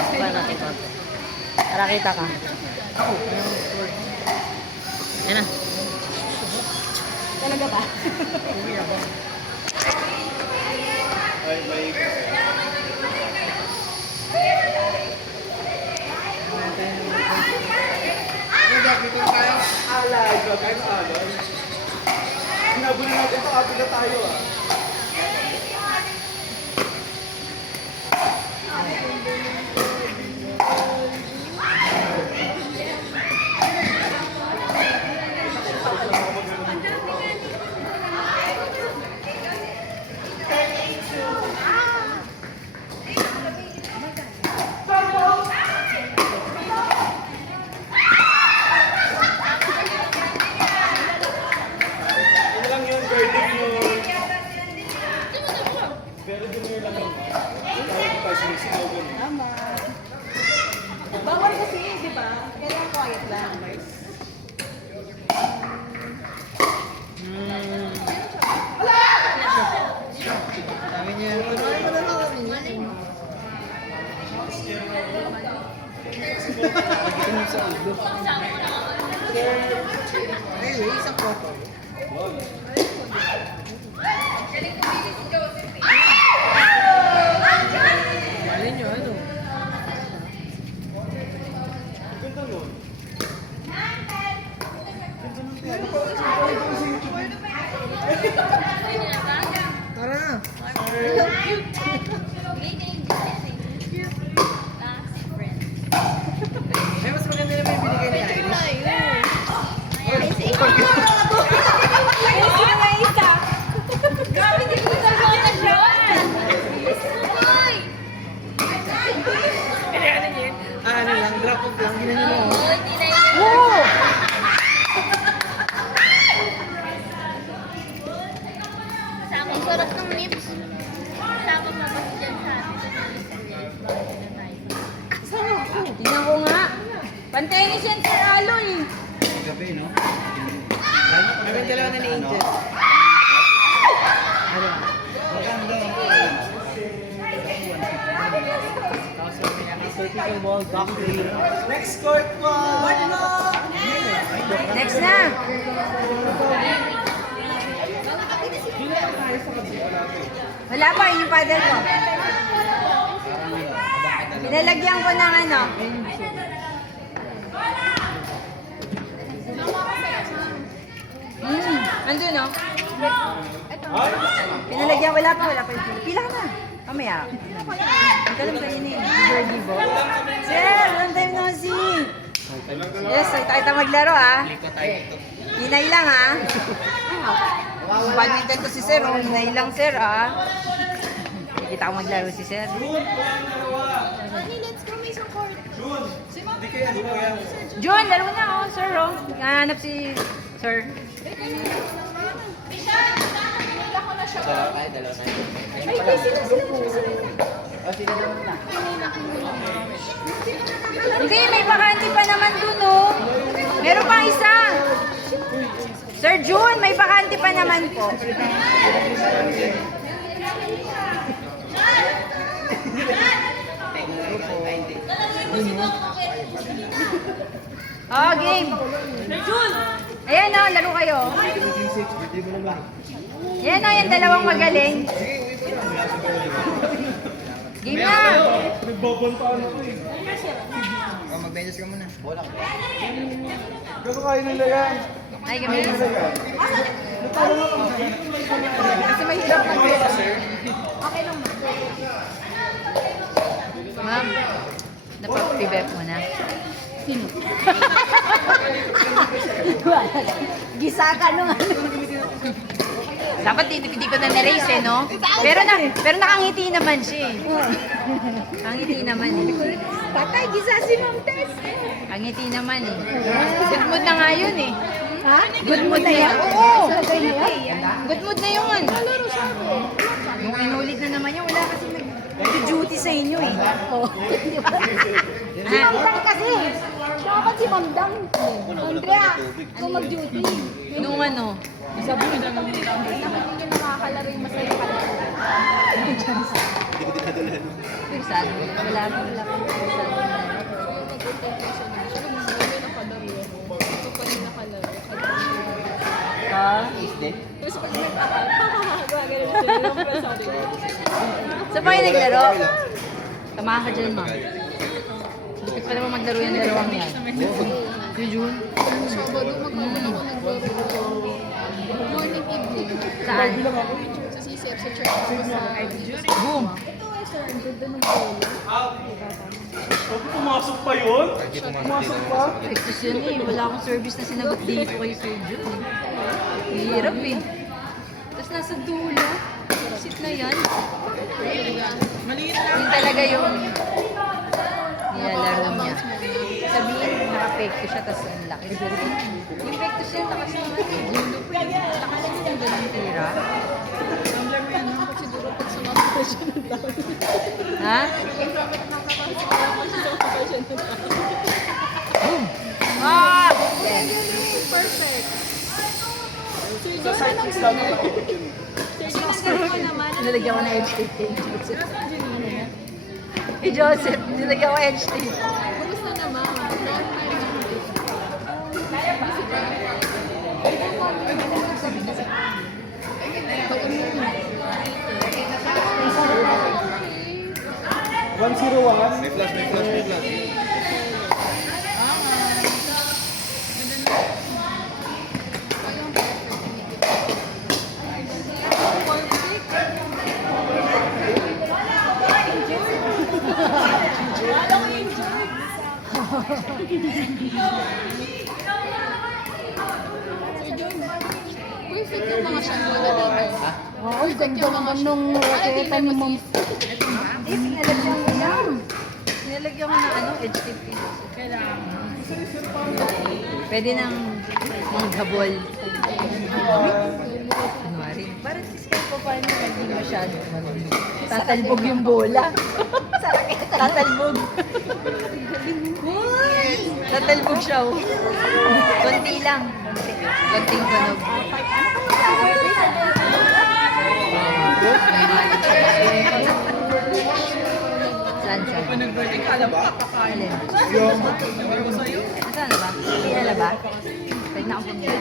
Ba natin ito. Para kita ka. Yan na. Talaga ba? Dito tayo alay, gagawin ng alay. Hinabunan natin ito, atin na tayo ah. Bawal kasi, di ba? Kailangan quiet lang. Sabi niya. Anyway, isang photo. Malin nyo, ano? Ganda nun. Tara na. Eh, mas maganda naman yung binigay ni Iris. Ano lang, drop off lang. Ginano mo. Woo! Ang sarap ng lips. Kasama mo ba dyan sa atin? Tingnan ko nga. Pantenis yan, Sir Aloy. Gabi, no? Kami dalawa na ni Angel. Ano? Next court po! Next na. Wala pa, yun yung paddle ko. Pinalagyan ko ng ano. Andun no? Pinalagyan, wala pa yung pila ka na. Kamaya. Ang kalam kayo ni Birdie Bo. Sir, long time no see. Yes, tayo maglaro ah. Hinay lang ah. Badminton to si Sir, hinay lang Sir ah. Kita ko maglaro si Sir. Honey, let's go may support. Hindi kayo ano ba yan? Jun, laro na oh, Sir oh. Hanap si Sir. Hindi, may bakante pa naman dun oh. Meron pa isa. Sir Jun, may bakante pa naman po. Oh, game. Ayan oh, laro kayo. Ayan oh, yung dalawang magaling. Game na. Nagbabantaan ako eh. Mag-benches ka muna. Bola ka. Gano'n kayo nila yan? Ay, game na. Kasi mahirap na kayo, sir. Okay lang ma'am. Napapibep mo na. Sino? Gisa ka nung ano. Dapat hindi ko na na-raise eh, no? Pero nakangiti naman siya eh. Nakangiti naman eh. Patay, gisa si Ma'am Tess. Nakangiti naman eh. Good mood na nga yun eh. Ha? Good mood na yan? Oo. Good mood na yun. Yung inulit na naman yun, wala kasi nag-duty sa inyo eh. Oo. Mamdang kasi. Dapat si Mamdang. Andrea, kung mag-duty. Nung ano? Sabi mo naman hindi nyo nakakalaro yung masaya ka. Pirsado. Wala pa Saan ba kayo naglaro? Tama ka dyan, ma'am. Gusto pa naman maglaro yung dalawang yan. Si June? Sabado mag-open ako naglaro. Morning evening. Saan? Sa CCF sa church ako sa Boom! Pumasok pa yun? Pumasok pa? Practice yun eh. Wala akong service na sinagot dito kay Sir June. Hirap eh. Tapos nasa dulo. Sit na yan. Yun talaga yung nilalaro niya. Sabihin, nakapekto siya, tapos ang laki. Yung pekto siya, takas naman eh. Takas yung ganun tira. siguro pag sumama siya ng tao. Ha? Boom! Ah! Yes. Perfect. Sir Sa John, side anong kiss lang ako. Sir John, ang galing mo naman. Nilagyan ko na edge tape kay Joseph. Kay Joseph, nilagyan ko edge tape. Kumusta naman? May flash, may flash, may flash. Perfect yung mga shampoo na dito. Oo, ganda naman nung raketa ni Ma'am. Eh, pinalagyan ko yan. Pinalagyan ko ng ano, edge tape kay Joseph. Pwede nang manghabol. Kunwari. Parang siskay ko pa niya, hindi masyado. Tatalbog yung bola. Sa raketa. Tatalbog. Tatalbog siya. Oh. Konti lang. Konting tunog. Saan siya? Nag-birthday ka, alam mo, kakakain. Alin? Yung Nasaan na ba? Hindi na ba? Pwede na akong pumili.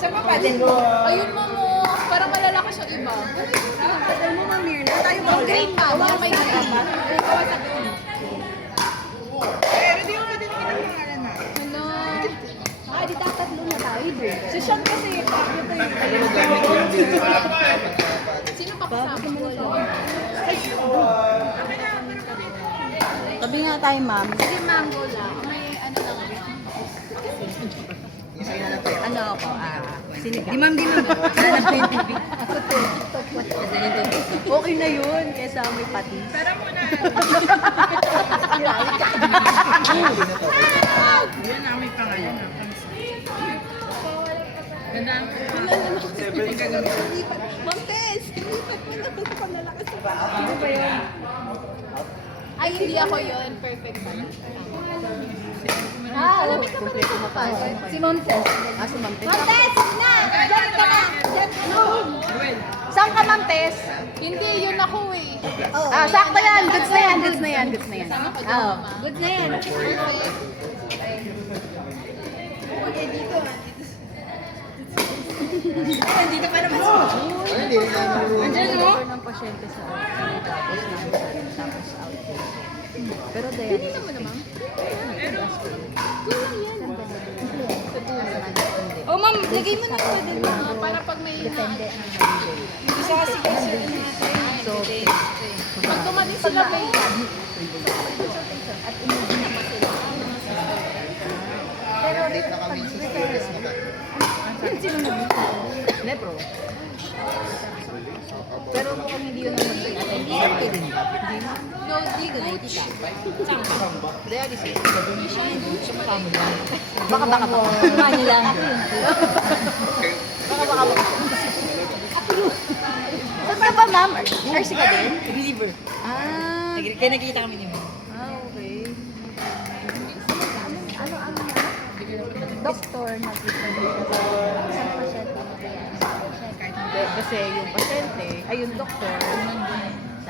Saan pa din mo? Ayun mo mo, parang malalaki siya iba. Saan mo, Ma'am Mirna? Tayo ba Ang ulit? green pa, mga may green. Pero di ko din pinangalan na. Hello. Ah, di tatatlo na tayo doon. Si Sean kasi, partner tayo. Sino pa kasama ko? Tabi nga tayo, ma'am. Si Mango lang. May ano lang. Ano ako? Sinigang. Di ma'am, di ma'am. Hanap ko yung TV. Okay na yun, kesa may pati. Pero muna, yun na, may pangalan na. Ganda ang Ma'am Tess, lipat mo na ito pang nalakas sa ba? Ano ba yun? Ay, hindi ako yun. Perfect pa. Alam ka pa rin kumapasok. Si Ma'am Tess. Si Ma'am Tess. Ma'am Tess! Na! Diyan ka na! Diyan ka na! Saan ka, Ma'am Tess? Hindi, yun ako eh. Sakto yan. Goods na yan. Goods na yan. Goods na yan. Sama ko Oo. dyan, Goods na yan. Perfect. Dito pa naman si Andiyan mo? Ng pasyente sa tapos out. Pero dahil Hindi naman naman. Oh, ma'am, lagay mo na ito din. Para pag may Depende ang isa kasi kasi so, pag dumating sila may at umuwi naman sila. Pero late na kami sa service mo ka. sino Nepro. Pero mukhang hindi yun naman sila. Hindi yan pwede. Hindi mo. no dig. Baka. Kumanya lang. Baka. Saan ka ba, ma'am? RC ka din? Believer. Ah. Kaya nakita kami ni ma'am. Ah, okay. Ano ang doktor na isang pasyente? Kasi yung pasyente, ay yung doktor,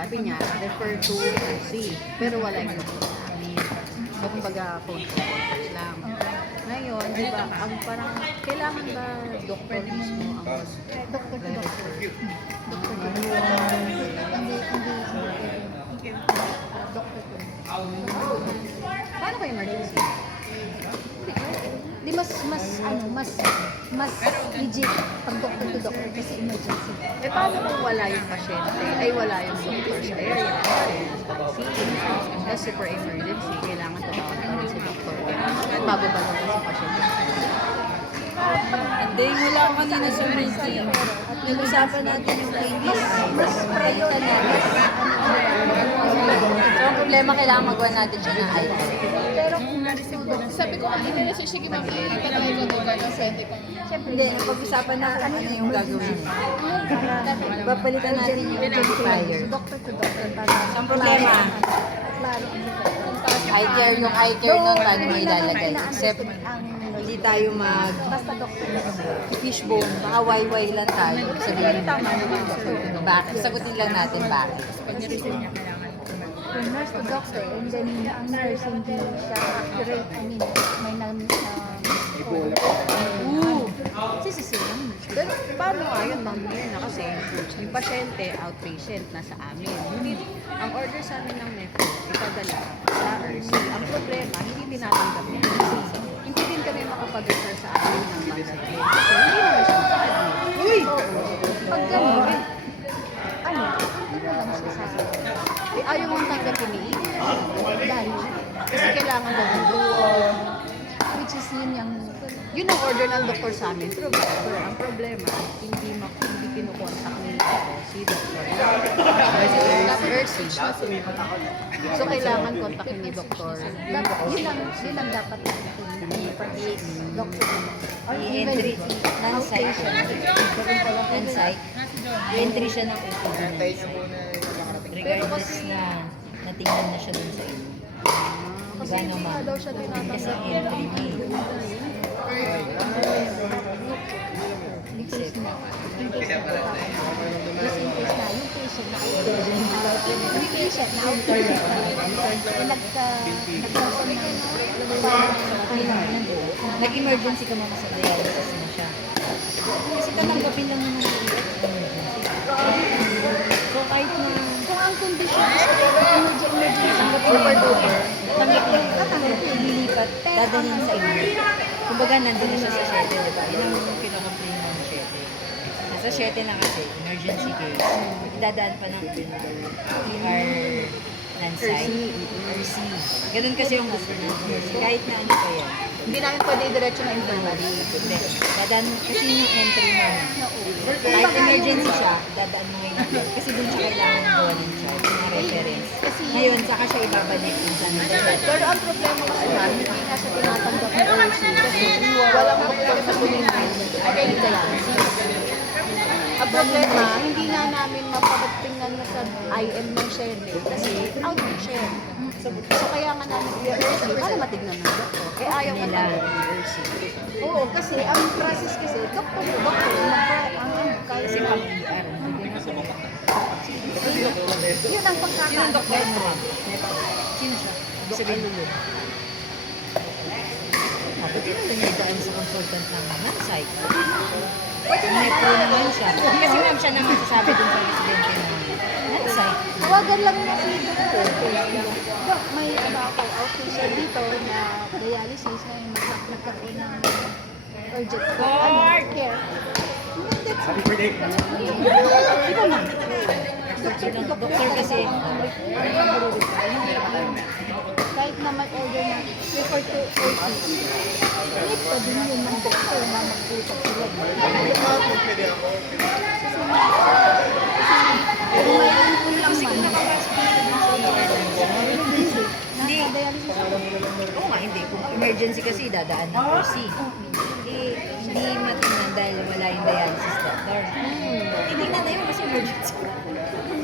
sabi niya, refer to RC. Pero wala yung doktor sa amin. So, kumbaga, phone callers lang. Ngayon, di ba, ang parang, kailangan ba doktor mismo ang Doktor to doktor. Doktor to Hindi, doktor to. Paano kayo emergency? Di mas legit pag doktor to doktor kasi emergency. Eh, paano kung wala yung pasyente? Ay, wala yung doktor sa area. Kasi super emergency, kailangan tumawag pa rin si doktor. Bago ba naman si pasyente? Hindi, wala ako kanina sa meeting. Nag-usapan natin yung previous. Mas priority na. So, ang problema, kailangan magawa natin siya ng ID. Pero kung nasa Sabi ko kanina na siya, sige magpapatay ko doon ng sente ko. Hindi, napag-usapan na ano yung gagawin. Papalitan natin yung purifier. doktor to doktor para Ang problema, klaro. eye-care yung eye-care nun, paano mo Hindi ilalagay? naman Except, ang hindi tayo mag basta doktor. fishbone, baka wayway lang tayo. Sabihin, bakit? Sagutin lang natin bakit. From nurse to doctor, and then ang nurse hindi siya accurate. I mean, may Sisisilang. Pero paano nga yun, Ma'am Mirna? Kasi yung pasyente, outpatient, nasa amin. Hindi, ang order sa amin ng NEFO, ipadala sa RC. Ang problema, hindi tinatanggap niya RC. Hindi din kami makapag-refer sa amin ng pasyente. So, hindi naman siya makapag-admit. Uy! pag gano'n, ano, hindi mo lang siya sa Eh, ayaw mong tanggapin ni dahil, kasi kailangan daw ng which is yun yung, yun ang order ng doktor sa amin, provider. Ang problema, hindi kinukontak ni si doktor. Nursing. So, kailangan kontakin ni doktor. yun lang dapat natin. Doctor. Or I-entry even non-site siya. Non-site. I-entry siya ng regardless na natingnan na siya dun sa inyo. Kasi hindi nga daw siya Kasi tinatanggap. entry niya eh. In case na. In case na. Just in case na. Yung patient na yung patient na outpatient na Nag-emergency ka mama sa dialysis na siya. Kasi tatanggapin lang naman yung so kahit na kung ang condition is emergency over, tatanggapin, lilipat, dadalhin sa inyo. Kumbaga, nandun na siya sa 7, di ba? Yun ang kinocomplain mo ng 7. Nasa 7 na kasi, emergency case. Dadaan pa ng ER non-site. RC. Ganun kasi yung gusto ng nurse. Kahit na ano pa yan. Hindi namin pwede diretso na infirmary. Hindi. Dadaan kasi yung entry mo. Kahit emergency siya, dadaan mo ngayon. Kasi dun siya kailangan gawa ng charge, ng reference. Ngayon, saka siya ibabalik dun sa nurse. Pero ang problema kasi ma'am, hindi na siya tinatanggap ng OC kasi walang doktor sa Pilipinas. Again, dialysis. Ang problema, hindi na namin mapapagtingnan na sa IM ng Shende kasi outpatient. So kaya nga namin i-OC para matignan ng doktor. Eh ayaw ka Nila, na. RC. Oo, kasi ang process kasi, doktor to doktor. Kasi Ang ER, hindi na sa baba. yun ang pagkakaano. Sino ang doktor mo? Sino siya? Sabihin mo. Dapat yun ang nagdaan sa consultant ng non-site. Nepro naman siya. Kasi ma'am siya naman sasabi dun sa residente ng non-site. Tawagan lang na si Dr. Dok, may ano ako, outpatient dito na dialysis na yung nagkaroon ng urgent care. Happy birthday! Ikaw na. Doktor kasi, Kahit na mag-order na refer to OT, need pa din yun ng doktor na mag-usap sila. Kung may input lang man, hindi. dialysis Oo nga, hindi. Kung emergency kasi, dadaan ng RC. Hindi matingnan dahil wala yung dialysis doctor. Titingnan na yun kasi emergency.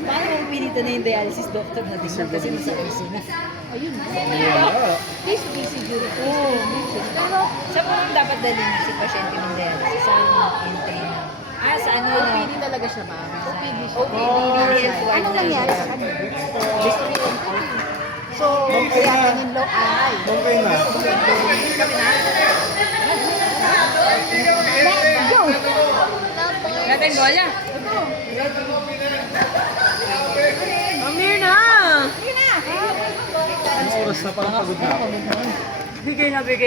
Baka naman pinita na yung dialysis doctor na tingnan kasi nasa RC na. ayun na. Face-to-face siguro. Pero, Sa po dapat dalhin si pasyente ng dialysis sa entry na. sa ano, OPD talaga siya, ma'am. OPD siya. Anong nangyari sa kanya? So, kaya ganyan low eye. Okay na. Natin bola. Amir na! Anong oras na parang pagod na ako? Bigay na bigay.